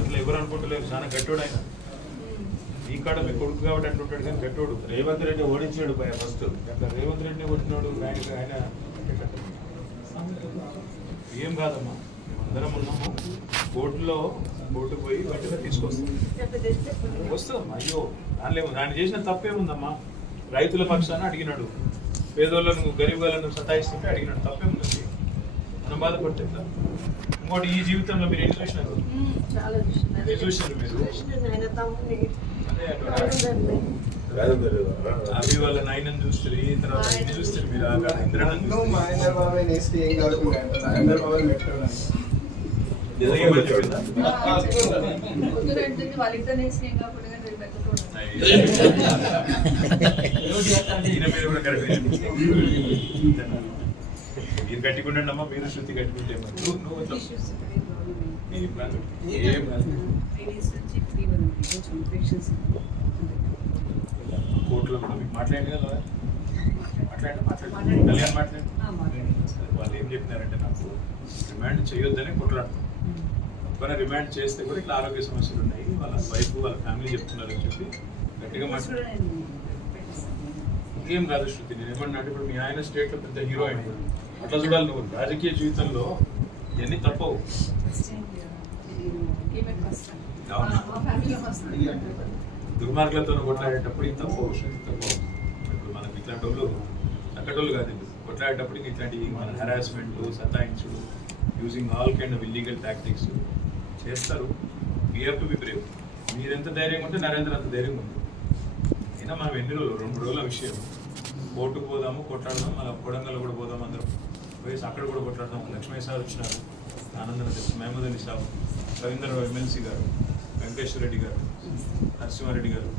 దాంట్లో ఎవరు అనుకుంటలేరు చాలా గట్టోడు ఆయన. ఈ కాడ మీ కొడుకు కాబట్టి అంటుంటాడు కానీ గట్టోడు. రేవంత్ రెడ్డి ఓడించాడు భయ ఫస్ట్ అట్లా రేవంత్ రెడ్డిని కొట్టినాడు ఆయన ఆయన ఏం కాదమ్మా? మేమందరం ఉన్నాము. కోర్టులో కోర్టుకు పోయి వెంటనే తీసుకొస్తాం. వస్తుందమ్మా అయ్యో దానిలో ఆయన చేసిన తప్పేముందమ్మా రైతుల పక్షాన అడిగినాడు. పేదోళ్ళను గరీబ్ వాళ్ళను సతాయిస్తుంటే అడిగినాడు. తప్పేముందండి బాధపడితే ఎట్లా? ఇంకోటి ఈ జీవితంలో మీరు ఏం చూసినారు ఏం చూసినారు మీరు? అవి వాళ్ళ నాయనని చూస్తారు తర్వాత ఇన్ని చూస్తారు మీరు? ఆ మీరు కట్టుకుంటండి అమ్మా మీరు శృతి కట్టుకుంటే. కోర్టులో కూడా మీకు మాట్లాడండి కదా? మాట్లాడండి మాట్లాడండి. కళ్యాణ్ మాట్లాడండి. వాళ్ళు ఏం చెప్పినారంటే నాకు రిమాండ్ చేయొద్దని కొట్లాడుతున్నాం ఒకవేళ రిమాండ్ చేస్తే కూడా ఇట్లా ఆరోగ్య సమస్యలు ఉన్నాయి. వాళ్ళ వైఫ్ వాళ్ళ ఫ్యామిలీ చెప్తున్నారు అని చెప్పి గట్టిగా మాట్లాడారు ఏం కాదు శృతి నేను ఏమన్నా ఇప్పుడు మీ ఆయన స్టేట్లో పెద్ద హీరో అయిన అట్లా చూడాలి నువ్వు. రాజకీయ జీవితంలో ఇవన్నీ తప్పవు. దుర్మార్గులతో కొట్లాడేటప్పుడు ఇంత తప్పవు. తప్పవు ఇప్పుడు మనకి ఇట్లాంటి వాళ్ళు చక్కటోళ్ళు కాదు కొట్లాడేటప్పుడు ఇంక ఇట్లాంటి మన harassment సతాయించుడు using all kind of illegal tactics చేస్తారు. We have to be brave మీరు ఎంత ధైర్యంగా ఉంటే నరేంద్ర అంత ధైర్యంగా ఉంది అయినా మనం ఎన్ని రోజులు రెండు రోజుల విషయం. కోర్టుకు పోదాము కొట్లాడదాం మళ్ళీ కొడంగల్ కూడా పోదాం అందరం. పోయేసి అక్కడ కూడా కొట్లాడదాం. లక్ష్మీ సార్ వచ్చినారు. ఆనందన మహమూద్ అలీ సాబ్. రవీంద్రరావు ఎమ్మెల్సీ గారు వెంకటేశ్వర రెడ్డి గారు నరసింహారెడ్డి గారు.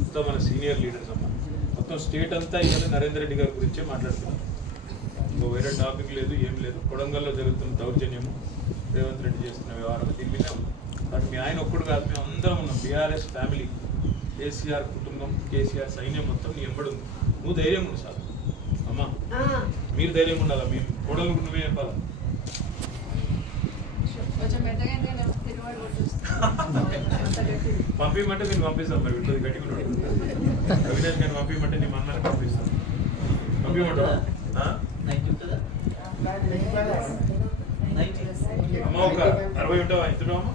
మొత్తం మన సీనియర్ లీడర్స్ అమ్మ. మొత్తం స్టేట్ అంతా ఇవాళ నరేందర్ రెడ్డి గారి గురించే మాట్లాడుతున్నారు ఇంకో వేరే టాపిక్ లేదు ఏం లేదు. కొడంగల్లో జరుగుతున్న దౌర్జన్యము రేవంత్ రెడ్డి చేస్తున్న వ్యవహారం దీని ఉంది బట్ మీ ఆయన ఒక్కడు కాదు మేము అందరం ఉన్నాం. బీఆర్ఎస్ ఫ్యామిలీ కేసీఆర్ కుటుంబం కేసీఆర్ సైన్యం మొత్తం నీ ఎంబడి ఉంది. నువ్వు ధైర్యం ఉంది సార్. అమ్మా. మీరు ధైర్యం ఉండాలా? మేము కోడలు నువ్వే చెప్పాలా? నేను పంపించమంటే నేను పంపిస్తాను మరి ఇట్లా గట్టిగా. అవినాష్ గారిని పంపించమంటే నీ మన్నానికి పంపిస్తాను. పంపించమంటావా? అమ్మ ఒక అరవై ఉంటావా ఇద్దరు అమ్మ.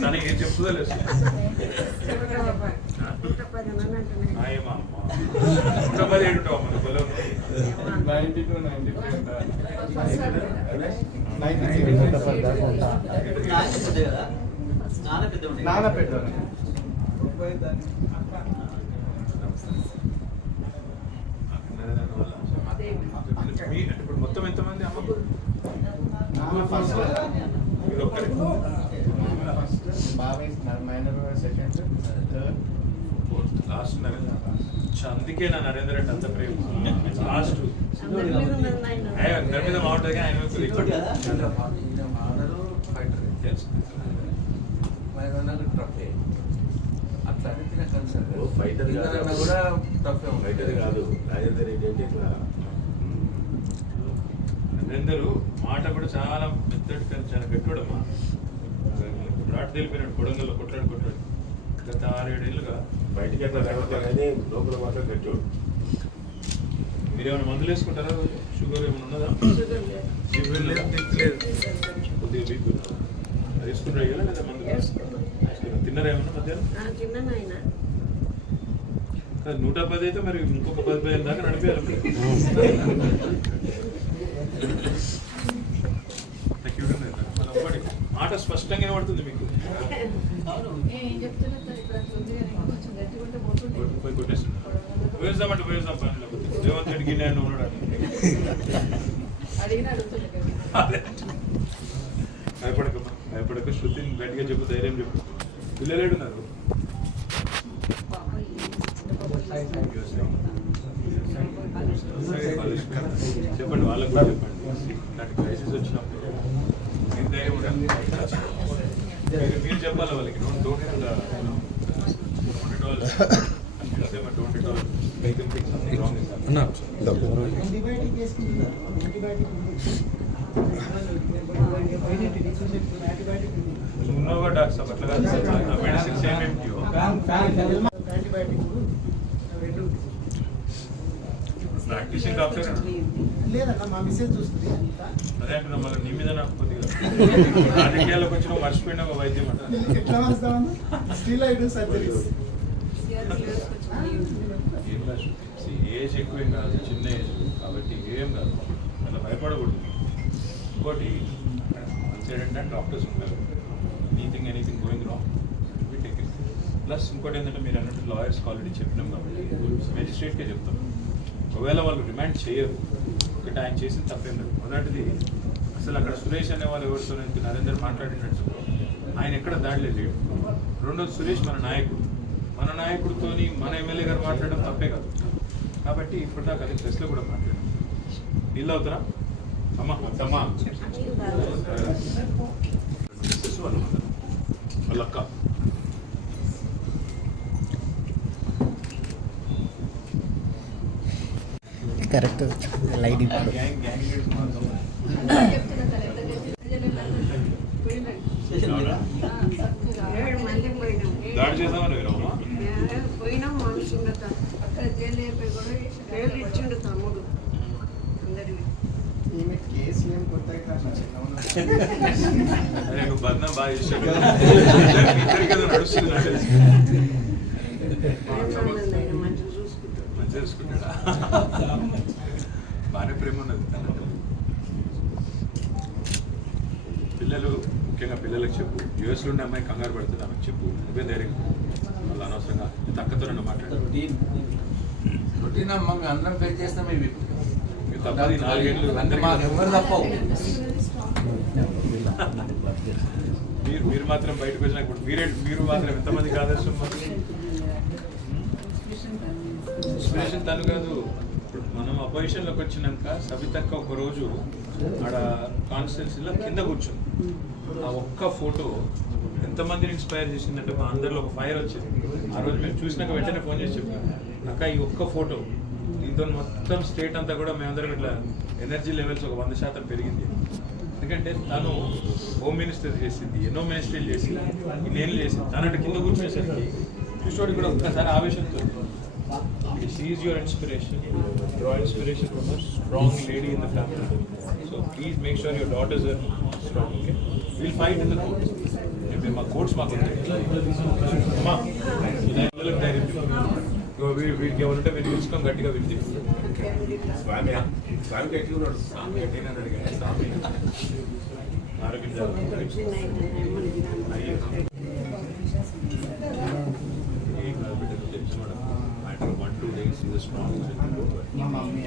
తనకి ఏం చెప్తుందో లేదు. పది ఉంటావా మన పొలం నైన్టీ టు నైన్టీ నాన్న పెట్టాను మీ ఇప్పుడు మొత్తం ఎంతమంది అమ్మకు లాస్ట్ అందుకే నా నరేంద్ర రెడ్డి అంత ప్రేమ లాస్ట్ అందరి మీద బాగుంటుంది ఆయన. తెలుసు ఓ ఫైటర్. కూడా ఫైటర్ కాదు రాజేందర్ రెడ్డి అంటే ఇట్లా నరేందరు మాట కూడా చాలా మెత్తటి కానీ చాలా గట్టివాడమ్మా. రాట్ తెలిపినాడు కొడంగల్లో కొట్లాడు కొట్లాడు గత ఆరేడేళ్ళుగా బయటికి కానీ లోపల మాత్రం గట్టోడు మీరు ఏమైనా మందులు వేసుకుంటారా? షుగర్ ఏమైనా ఉన్నదా? కొద్దిగా వేసుకుంటారు కదా లేదా మందులు? తిన్నారా ఏమన్నా మధ్యాహ్నం? నూట పది అయితే మరి ఇంకొక పది పదిహేను దాకా నడిపేయాలి. మాట స్పష్టంగా పడుతుంది మీకు. పోయి- పని లేకపోతే రేవంత్ అని. భయపడకమ్మా భయపడక. శృతిని గట్టిగా చెప్పు ధైర్యం చెప్పు. పిల్లలు ఏడున్నారు? చెప్పండి వాళ్ళకి కూడా చెప్పండి. ఇలాంటి క్రైసిస్ వచ్చినప్పుడు మీరు ధైర్యం ఉండాలి మీరు మీరు చెప్పాలి వాళ్ళకి? Don't don't don't it all don't it all make them think something wrong is happening నువ్వు ఉన్నావుగా డాక్టర్ సాబ్ అట్లా కాదు ఆ మెడిసిన్స్ ఏమేమి ప్రాక్టీసింగ్ డాక్టర్ లేదన్న మా మిస్సెస్ చూస్తుంది. అదే మళ్ళీ నీ మీద నాకు కొద్దిగా రాజకీయాలకు వచ్చిన మర్చిపోయిన ఒక వైద్యం అంట. ఎట్లా వస్తామన్న still I do surgeries. Age ఎక్కువేం కాదు చిన్న ఏజ్ కాబట్టి ఏం కాదు. అలా భయపడకూడదు. ఇంకోటి ఇన్సిడెంట్ అండ్ డాక్టర్స్ ఉంటారు. Anything anything going wrong plus ఇంకోటి ఏంటంటే మీరు అన్నట్టు లాయర్స్కి ఆల్రెడీ చెప్పినాం కాబట్టి మెజిస్ట్రేట్కే చెప్తాం. ఒకవేళ వాళ్ళు రిమాండ్ చేయరు ఒకటి ఆయన చేసిన తప్పేం లేదు మొదటిది అసలు అక్కడ సురేష్ అనే వాళ్ళు ఎవరితో నరేందర్ మాట్లాడినట్టు ఆయన ఎక్కడ దాడిలే లేడు. రెండోది సురేష్ మన నాయకుడు. మన నాయకుడితోని మన ఎమ్మెల్యే గారు మాట్లాడడం తప్పే కాదు. కాబట్టి ఇప్పటిదాకా అది ప్రెస్లో కూడా మాట్లాడాం. నీళ్ళు అవుతారా అమ్మా అమ్మా మిస్సెస్ వాళ్ళ mother. వాళ్ళ అక్క కరెక్ట్. లైట్ ఇప్పుడు. గ్యాంగ్ గ్యాంగ్ పోయినాం అక్కడ జైలు అయిపోయి కూడా ఇచ్చిండు తమ్ముడు అందరికి బాగా నడుస్తుంది చూసుకుంటాడు బాగానే ప్రేమ ఉన్నది. పిల్లలు ముఖ్యంగా పిల్లలకు చెప్పు. యుఎస్లో ఉండే అమ్మాయి కంగారు పడుతుంది ఆమెకు చెప్పు. నువ్వే ధైర్యం. వాళ్ళు అనవసరంగా తక్కతో నన్ను మాట్లాడు. రొటీన్. అమ్మ మేము అందరం పే చేస్తాం ఇవి. తప్పది నాలుగేళ్ళు ఎవరు తప్పవు. మీరు మీరు మాత్రం బయటకు వచ్చిన ఇప్పుడు మీరే మీరు మాత్రం ఎంతమందికి ఆదర్శం ఇన్స్పిరేషన్ తను కాదు. ఇప్పుడు మనం అపోజిషన్లోకి వచ్చినాక సవితక్క ఒక రోజు ఆడ కాన్స్టిట్యున్సీలో కింద కూర్చుంది. ఆ ఒక్క ఫోటో ఎంతమందిని ఇన్స్పైర్ చేసిందంటే మా అందరిలో ఒక ఫైర్ వచ్చింది. ఆ రోజు మేము చూసినాక వెంటనే ఫోన్ చేసి చెప్పాను. అక్క ఈ ఒక్క ఫోటో దీంతో మొత్తం స్టేట్ అంతా కూడా మేమందరం ఇట్లా ఎనర్జీ లెవెల్స్ ఒక వంద శాతం పెరిగింది. ఎందుకంటే తను హోమ్ మినిస్టర్ చేసింది ఎన్నో మినిస్ట్రీలు చేసింది ఇన్నేళ్ళు చేసింది. తనంటే కింద కూర్చునేసరికి చూసేవాడు కూడా ఒక్కసారి ఆవేశంతో strong lady in the family so please make sure your daughters are strong okay will fight in the courts ఇప్పుడు మా కోర్ట్స్ మాకు ఉంటాయి అమ్మా పిల్లలకు ధైర్యం చెప్పు. ఇగో వీ- వీడికి ఎవరుంటే మీరు పిలుచుకొని గట్టిగా విడిచి స్వామి స్వామి గట్టి ఉన్నాడు. స్వామి గట్టిగా స్వామి? ఆరోగ్యం tension madam. After one, two days, he was strong.